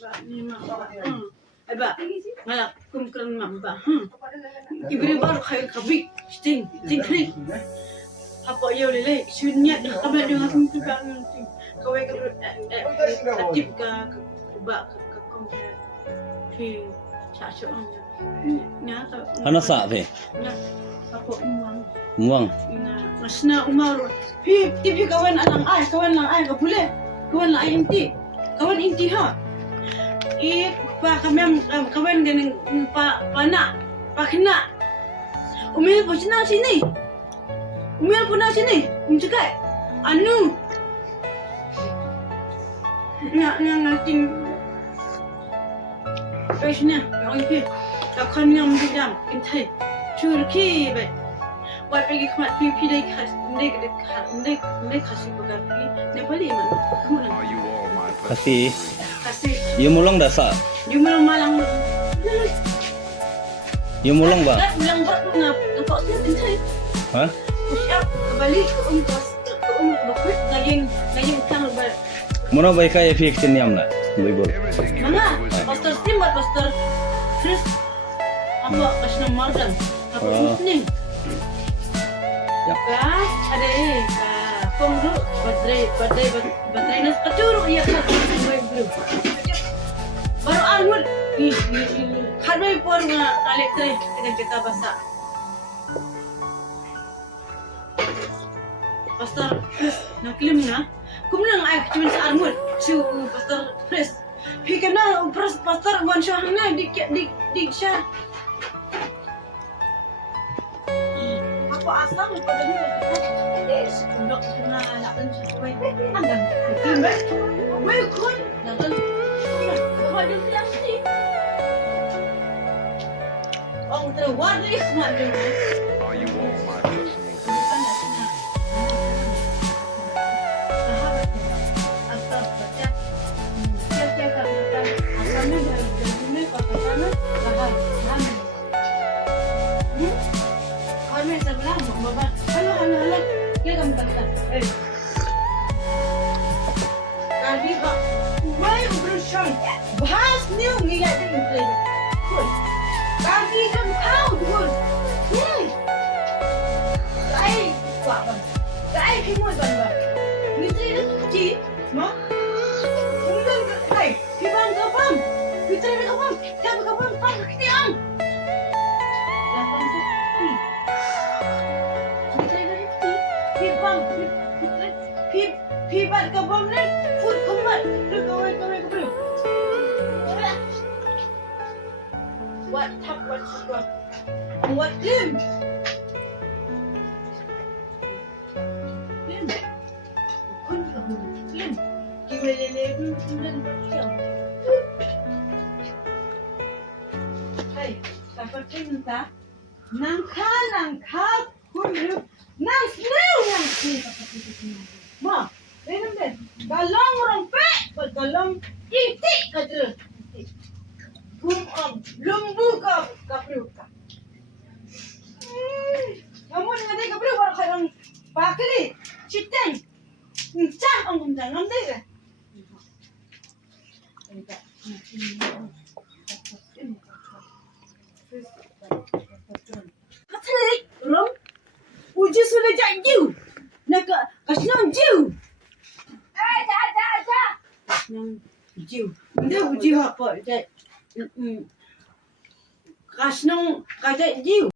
Ni mak. Aba. Malak kumkran mak ba. Ibri baru khair kabik. Sting kri. Apa yo lele sunyat kabar dengan kumpulan kawai aktif ka ba ka kom pi cha nya ta Ano sa te? Apa umuang Muang. Masna umar pi kawan lang ay ka boleh kawan lang inti kawan inti ha pa kami kawan ganing pa Khynniat umil po sini umil po na sini cakap anu ngating Besnya orang pi takkan yang bidang intai Turki be buat pergi kemat pi dai khas ndek kasih bagapi Nepali mana kemudian Kasih. kasih Yung mulong dasa. yung malang Yung mulong ba? ulang buat nampak tu intai Ha? siap kembali ke bakut ngajin tang ber Muna ba kaya Ktien niam na? Baible. mana pastor timbat pastor Chris apa kasih mardan apa muslim Ya. ada pemru baterai nas kacuru ya kan Briew baru almul khadai por nga elektrik dengan kita basa pastor Chris naklim na kumnang ay cuma sa almul su pastor Chris pikana pastor wan syo hanga di siya apa asal pada ni sebelum kena lakukan sesuai andan timbe welcome lakukan ada plastik orang terwaris mana Are you all my listening? Halo. Dia kamu kata. Tadi kak, why operation? Bahas ni ngiyak dia play. Kaki kan kau dulu. Saya kimoi bang. Mesti itu kecil, mak. Kemudian, kibang kapam. Kita ni kapam. Siapa kapam? Pak Ktien. Lapang tu. Pibat kapam ni, food kumat. Kawai. What sugar? What lim? Kun kamu lim. Kiwelele lim bersiang. Hey, dapat cinta? Nangka kun nang sini. Ma, minum deh. Galong rompek, galong itik kata. Lembu ka Briew ka. Kamu dengan dia Briew baru kau pakli, Ktien, cang orang jangan deh. Patrik, rom, uji sudah jadi. Nak kasih nom jiu. Nom jiu. Dia uji apa? Kasih nom kasih jiu.